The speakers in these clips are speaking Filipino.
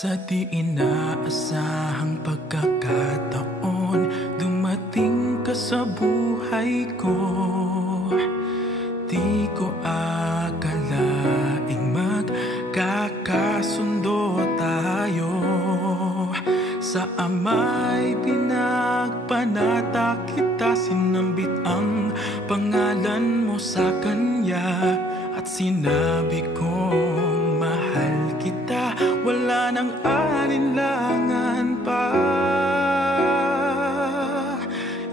Sa di inaasahang pagkakataon, dumating ka sa buhay ko. Di ko akalaing magkakasundo tayo. Sa ama'y pinagpanata kita, sinambit ang pangalan mo sa kanya. At sinabi kong mahal kita, wala nang alinlangan pa.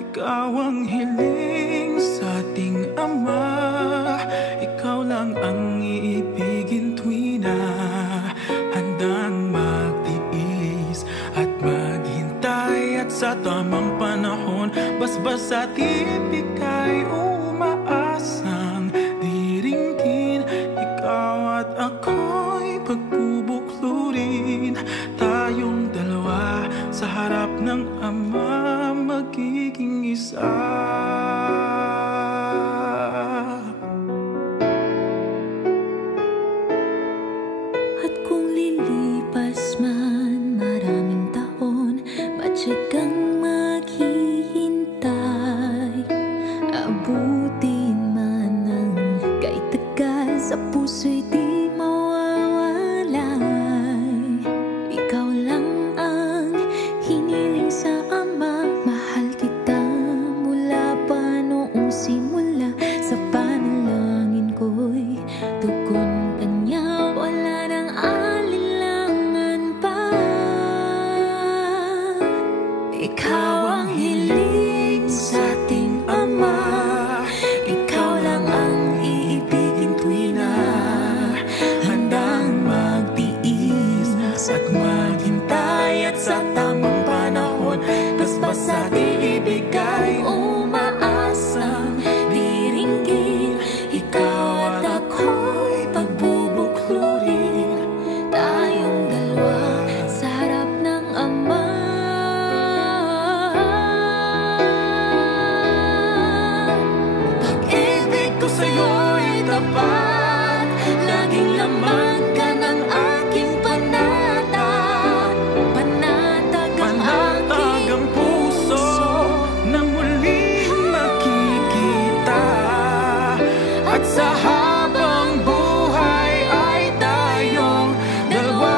Ikaw ang hiling sa ating Ama, ikaw lang ang iibigin tuwi na handang magtiis at maghintay. At sa tamang panahon, basbas at ibig ay umaasang diringgin. Ikaw at ako'y pagbubuklurin, tayong dalawa sa harap ng Ama, magiging isa. At kung lilipas man maraming taon, matyagang maghihintay. Abutin man ang kahit tagal, sa puso'y di mawawalay. Ikaw lang ang hiniling sa Ama, mahal kita mula pa noong simula. Sa panalangin ko'y tugon kanya, wala nang alinlangan pa. Ikaw ang hiling sa ating Ama, ikaw lang ang iibigin tuwi na handang magtiis at maghintay. At sa tamang panahon, basbas at iibig ay umaasang diringgin. Ikaw at ako'y pagbubuklurin, tayong dalawa sa harap ng Ama. Pag-ibig ko sa'yo'y tapat, laging laman ka ng aking panata. Panatag ang aking puso na muling makikita. At sa habang buhay ay tayong dalawa.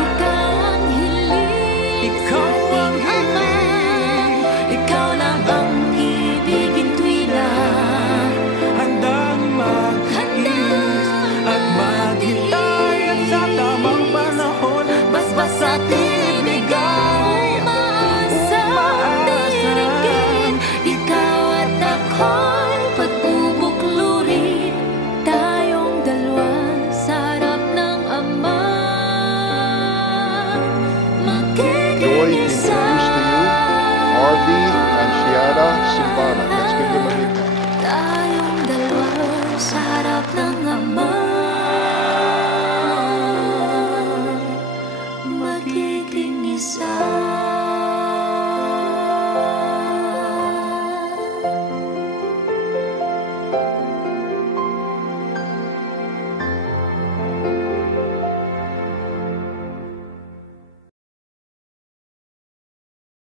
Ikaw ang hiling, ikaw ang hiling, ikaw lang ang ibigin tuwi na handang magtiis at maghintay. At sa tamang panahon, basbas at ibig ay umaasang diringgin. Ikaw at ako'y pagbubuklurin, tayong dalawa sa harap ng Ama, Joy magiging introduced isa. to you Harvey and Ciara Simbana. Let's give them a big hand. Tayong dalawa sa harap ng Ama, magiging isa.